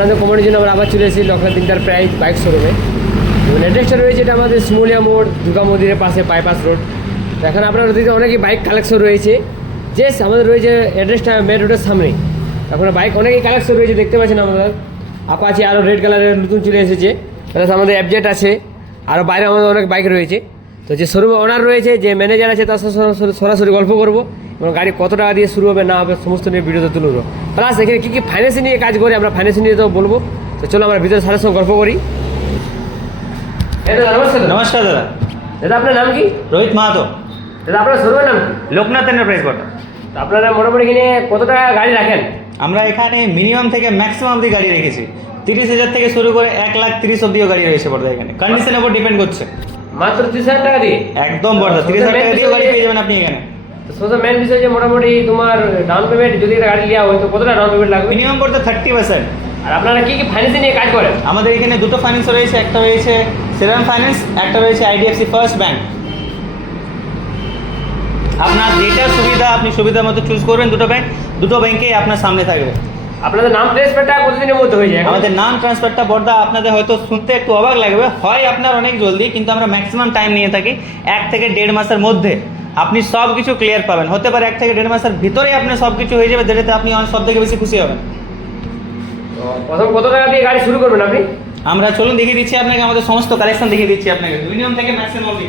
আপনাদের কমেন্টের জন্য আমরা আবার চলে এসেছি লখনৌ এন্টারপ্রাইজ বাইক শোরুমে। এবং অ্যাড্রেসটা রয়েছে এটা আমাদের শিমুলিয়া মোড়, দুর্গা মন্দিরের পাশে, বাইপাস রোড। তো এখন আপনারা দেখতে অনেকই বাইক কালেকশন রয়েছে। আমাদের রয়েছে অ্যাড্রেসটা মেন রোডের সামনেই। এখন বাইক অনেকই কালেকশন রয়েছে, দেখতে পাচ্ছেন আমাদের আপাচি আরও রেড কালারের নতুন চলে এসেছে, প্লাস আমাদের অ্যাবজেট আছে, আরও বাইরে আমাদের অনেক বাইক রয়েছে। তো যে শোরুমে ওনার রয়েছে, যে ম্যানেজার আছে, তার সাথে সরাসরি গল্প করবো এবং গাড়ি কত টাকা দিয়ে শুরু হবে না হবে সমস্ত নিয়ে ভিডিওতে তুলব। প্লাস এখানে কী কী ফাইন্যান্সিং নিয়ে কাজ করে আমরা ফাইন্যান্সিং নিয়ে তো বলবো। তো চলো আমরা ভিতরে স্যারের সঙ্গে গল্প করি। নমস্কার। নমস্কার দাদা। দাদা আপনার নাম কি? রোহিত মাহাতো। দাদা আপনার শোরুমের নাম কি? লোকনাথ এন্টারপ্রাইজ বটা। তো আপনারা মোটামুটি কিনে কত টাকা গাড়ি রাখেন? আমরা এখানে মিনিমাম থেকে ম্যাক্সিমাম অবধি গাড়ি রেখেছি। 30,000 থেকে শুরু করে 1,30,000 অবধিও গাড়ি রয়েছে বড়দা। এখানে কন্ডিশনের উপর ডিপেন্ড করছে। মাত্র 30,000 টাকা দিয়ে? একদম বড়দা, 30,000 টাকা দিয়ে গাড়ি পেয়ে যাবেন আপনি এখানে। তো সোজা মেন বিষয় যে মোটামুটি তোমার ডাউন পেমেন্ট যদি একটা গাড়ি নেওয়া হয় তো কতটা ডাউন পেমেন্ট লাগবে? মিনিমাম বড়দা 30%। আর আপনারা কী কী ফাইন্যান্সিং নিয়ে কাজ করেন? আমাদের এখানে দুটো ফাইন্যান্স রয়েছে, একটা রয়েছে শ্রীরাম ফাইন্যান্স, একটা রয়েছে IDFC ফার্স্ট ব্যাংক। আপনার যেটা সুবিধা আপনি সুবিধা মতো চুজ করবেন। দুটো ব্যাংকেই আপনার সামনে থাকবে। আপনাদের নাম ট্রান্সফারটা কতদিনের মধ্যে হয়ে যায়? আমাদের নাম ট্রান্সফারটা বড়দা আপনাদের হয়তো শুনতে একটু অবাক লাগবে, হয় আপনার অনেক জলদি, কিন্তু আমরা ম্যাক্সিমাম টাইম নিয়ে থাকি 1 থেকে 1.5 মাসের মধ্যে আপনি সব কিছু ক্লিয়ার পাবেন। হতে পারে 1 থেকে 1.5 মাসের ভিতরেই আপনার সব কিছু হয়ে যাবে, যেটাতে আপনি সব থেকে বেশি খুশি হবেন। প্রথম কত টাকা দিয়ে গাড়ি শুরু করবেন আপনি? আমরা চলুন দেখিয়ে দিচ্ছি আপনাকে, আমাদের সমস্ত কালেকশন দেখিয়ে দিচ্ছি আপনাকে মিনিমাম থেকে ম্যাক্সিমাম অবধি।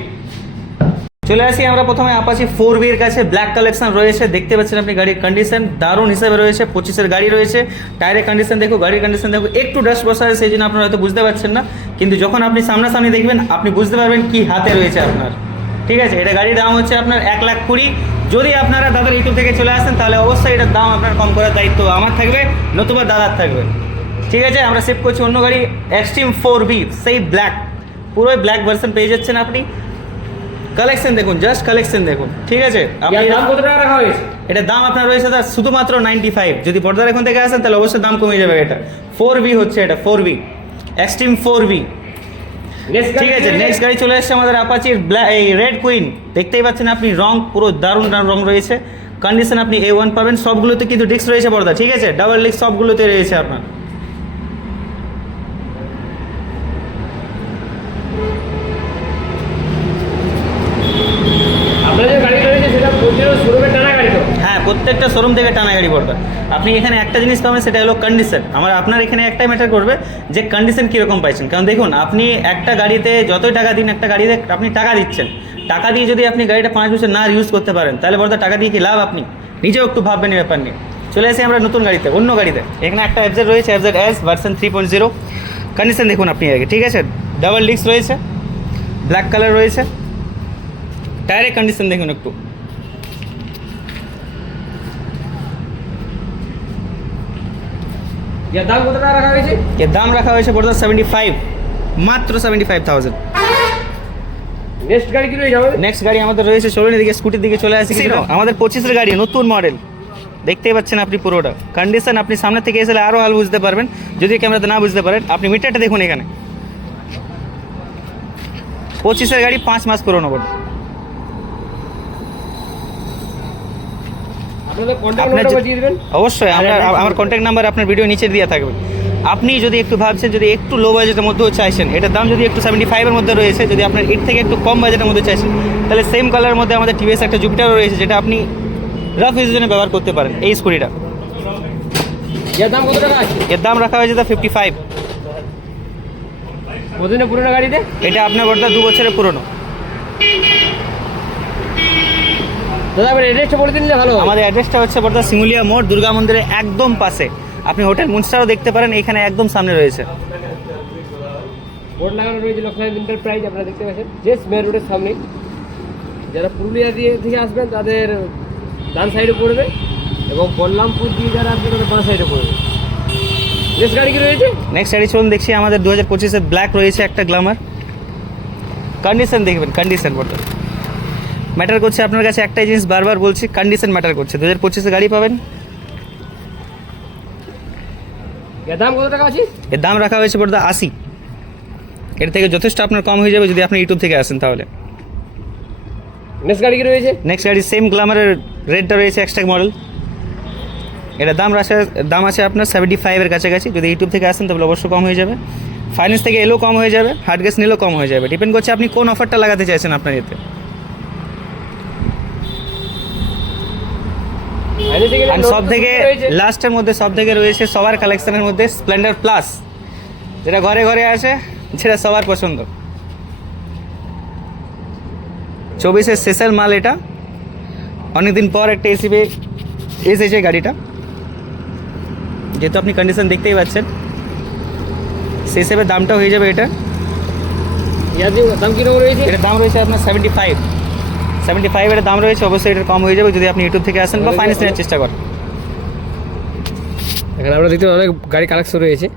চলে আসি আমরা প্রথমে আপাচি 4B এর কাছে। ব্ল্যাক কালেকশন রয়েছে, দেখতে পাচ্ছেন আপনি। গাড়ির কন্ডিশন দারুণ হিসেবে রয়েছে। 25-এর গাড়ি রয়েছে। টায়ারের কন্ডিশন দেখো, গাড়ির কন্ডিশন দেখো। একটু ডাস্ট বসা আছে, সেই জন্য আপনারা হয়তো বুঝতে পারছেন না, কিন্তু যখন আপনি সামনাসামনি দেখবেন আপনি বুঝতে পারবেন কি হাতে রয়েছে আপনার। ঠিক আছে, এটা গাড়ির দাম হচ্ছে আপনার 1,20,000। যদি আপনারা দাদার ইউটিউব থেকে চলে আসেন তাহলে অবশ্যই এটার দাম আপনার কম করার দায়িত্ব আমার থাকবে, নতুবা দাদার থাকবে। ঠিক আছে, আমরা শিফট করছি অন্য গাড়ি এক্সট্রিম 4B, সেই ব্ল্যাক, পুরোই ব্ল্যাক ভার্সন পেয়ে যাচ্ছেন আপনি। কালেকশন দেখুন, জাস্ট কালেকশন দেখুন। ঠিক আছে, আপনি দাম কত টাকা রাখা হয়েছে? এটার দাম আপনার রয়েছে দাদা শুধুমাত্র 95। যদি পর্দার এখন থেকে আসেন তাহলে অবশ্যই দাম কমে যাবে। এটা 4B হচ্ছে, এটা 4B এক্সট্রিম 4B। ঠিক আছে, নেক্সট গাড়ি চলে এসেছে আমাদের আপাচির এই রেড কুইন। দেখতেই পাচ্ছেন আপনি, রং পুরো দারুণ রং রয়েছে। কন্ডিশন আপনি A1 পাবেন। সবগুলোতে কিন্তু ডিস্ক রয়েছে পর্দা। ঠিক আছে, ডাবল ডিস্ক সবগুলোতে রয়েছে আপনার। হ্যাঁ, প্রত্যেকটা শোরুম থেকে টানা গাড়ি পড়বে। আপনি এখানে একটা জিনিস পাবেন, সেটা হলো কন্ডিশন। আপনার এখানে একটাই ম্যাটার করবে যে কন্ডিশন কীরকম পাইছেন। কারণ দেখুন, আপনি একটা গাড়িতে যতই টাকা দিন, একটা গাড়িতে আপনি টাকা দিচ্ছেন, টাকা দিয়ে যদি আপনি গাড়িটা 5 বছর না ইউজ করতে পারেন তাহলে বড়দা টাকা দিয়ে কি লাভ? আপনি নিজেও একটু ভাববেন এই ব্যাপার নিয়ে। চলে আসি আমরা নতুন গাড়িতে, অন্য গাড়িতে। এখানে একটা FZ রয়েছে, FZS ভার্সন 3.0। কন্ডিশন দেখুন আপনি আগে। ঠিক আছে, ডাবল ডিস্ক রয়েছে, ব্ল্যাক কালার রয়েছে। টায়ারের কন্ডিশন দেখুন একটু। এর দাম কত টাকা রাখা হয়েছে? এর দাম রাখা হয়েছে বড়দা 75, মাত্র 75,000। নেক্সট গাড়ি কি রয়েছে আমাদের? নেক্সট গাড়ি আমাদের রয়েছে, চলুন এদিকে স্কুটির দিকে চলে আসি। আমাদের 25-এর গাড়ি, নতুন মডেল। দেখতেই পাচ্ছেন আপনি পুরোটা কন্ডিশন। আপনি সামনে থেকে এসে আরও ভালো বুঝতে পারবেন, যদি ক্যামেরাতে না বুঝতে পারেন। আপনি মিটারটা দেখুন এখানে। 25-এর গাড়ি, 5 মাস পুরোনো বড়। অবশ্যই আমার কন্ট্যাক্ট নাম্বার আপনার ভিডিও নিচে দেওয়া থাকবে। আপনি যদি একটু ভাবছেন, যদি একটু লো বাজেটের মধ্যেও চাইছেন, এটার দাম যদি একটু 75-এর মধ্যে রয়েছে, যদি আপনার এর থেকে একটু কম বাজেটের মধ্যে চাইছেন, তাহলে সেম কালারের মধ্যে আমাদের TVS একটা জুপিটারও রয়েছে, যেটা আপনি রাফ ইউজের জন্য ব্যবহার করতে পারেন। এই স্কুটিটা এর দাম কত টাকা আছে? এর দাম রাখা হয়েছে 55। কতদিনের পুরোনো গাড়িতে? এটা আপনার বড়দা 2 বছরের পুরনো। দাদা আপনার অ্যাড্রেসটা বলে দিন ভালো। আমাদের অ্যাড্রেসটা হচ্ছে বড়দা শিমুলিয়া মোড়, দুর্গা মন্দিরের একদম পাশে। আপনি হোটেল মুনস্টারও দেখতে পারেন, এখানে একদম সামনে রয়েছে। বোর্ড লাগানো রয়েছে লখনৌ এন্টারপ্রাইজ, আপনারা দেখতে পাচ্ছেন জাস্ট মেন রোডের সামনে। যারা পুরুলিয়া থেকে আসবেন তাদের ডান সাইডে পড়বে, এবং বল্লামপুর দিয়ে যারা আসবে তাদের বাঁ সাইডে পড়বে। নেক্সট গাড়ি কি রয়েছে? নেক্সট গাড়ি চলুন দেখছি। আমাদের 2025-এর ব্ল্যাক রয়েছে একটা গ্ল্যামার। কন্ডিশন দেখবেন, কন্ডিশন বড়দা ম্যাটার করছে আপনার কাছে। একটাই জিনিস বারবার বলছি, কন্ডিশন ম্যাটার করছে। 2025-এর গাড়ি পাবেন। এর দাম কত টাকা আছে? এর দাম রাখা হয়েছে বড়দা 80। এর থেকে যথেষ্ট আপনার কম হয়ে যাবে যদি আপনি ইউটিউব থেকে আসেন তাহলে। নেক্সট গাড়ি কি রয়েছে? নেক্সট গাড়ি সেম গ্ল্যামারের রেডটা রয়েছে, এক্সট্রা মডেল। এটা দাম আছে আপনার 75-এর কাছাকাছি। যদি ইউটিউব থেকে আসেন তাহলে অবশ্যই কম হয়ে যাবে, ফাইন্যান্স থেকে এলেও কম হয়ে যাবে, হার্ড গ্যাস নিলেও কম হয়ে যাবে, ডিপেন্ড করছে আপনি কোন অফারটা লাগাতে চাইছেন আপনার এতে। আর সব থেকে লাস্টের মধ্যে সব থেকে রয়েছে সবার কালেকশনের মধ্যে স্প্লেন্ডার প্লাস, যেটা ঘরে ঘরে আসে, যেটা সবার পছন্দ। 24-এর স্পেশাল মাল এটা, অনেকদিন পর একটা এসিবে এসেছে গাড়িটা, যেহেতু আপনি কন্ডিশন দেখতেই পাচ্ছেন, সেই হিসেবে দামটা হয়ে যাবে এটা। ইয়ার দাম কীরকম রয়েছে? এটার দাম রয়েছে আপনার 75 এর দাম রয়েছে, অবশ্যই এটা কম হয়ে যাবে যদি আপনি ইউটিউব থেকে আসেন বা ফাইন্যান্স নেওয়ার চেষ্টা করেন। এখানে আমরা দেখতে অনেক গাড়ি কালেকশন রয়েছে।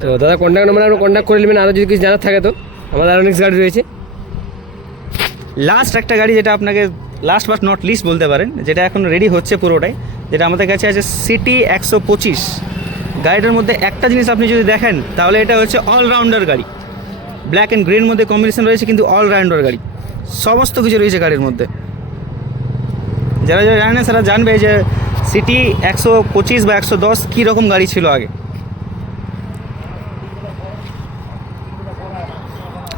তো দাদা কন্ট্যাক্ট নাম্বার আমরা কন্ট্যাক্ট করে নেবেন, আরও যদি কিছু জানার থাকে তো আমাদের আরও নেক্সট গাড়ি রয়েছে। লাস্ট একটা গাড়ি যেটা আপনাকে লাস্ট বাট নট লিস্ট বলতে পারেন, যেটা এখন রেডি হচ্ছে পুরোটাই, যেটা আমাদের কাছে আছে সিটি 125। গাড়িটার মধ্যে একটা জিনিস আপনি যদি দেখেন তাহলে এটা হচ্ছে অলরাউন্ডার গাড়ি, ব্ল্যাক অ্যান্ড গ্রিন মধ্যে কম্বিনেশন রয়েছে, কিন্তু অলরাউন্ডার গাড়ি, সমস্ত কিছু রয়েছে গাড়ির মধ্যে। যারা যারা জানেন তারা জানবে যে সিটি 125 বা 110 কী রকম গাড়ি ছিল আগে।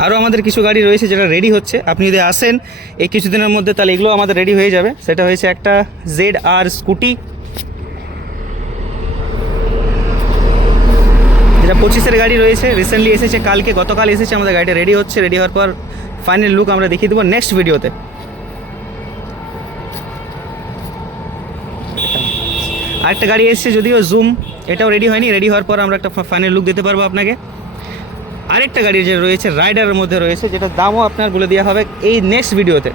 আরও আমাদের কিছু গাড়ি রয়েছে যেটা রেডি হচ্ছে, আপনি যদি আসেন এই কিছুদিনের মধ্যে তাহলে এগুলো আমাদের রেডি হয়ে যাবে। সেটা হয়েছে একটা ZR স্কুটি, যেটা 25-এর গাড়ি রয়েছে, রিসেন্টলি এসেছে, গতকাল এসেছে, আমাদের গাড়িটা রেডি হচ্ছে। রেডি হওয়ার পর ফাইনাল লুক আমরা দেখিয়ে দেবো নেক্সট ভিডিওতে। আরেকটা গাড়ি এসেছে যদিও জুম, এটাও রেডি হয়নি, রেডি হওয়ার পর আমরা একটা ফাইনাল লুক দিতে পারবো আপনাকে। আরেকটা গাড়ি যে রয়েছে রাইডারের মধ্যে রয়েছে, যেটা দামও আপনার বলে দেওয়া হবে এই নেক্সট ভিডিওতে।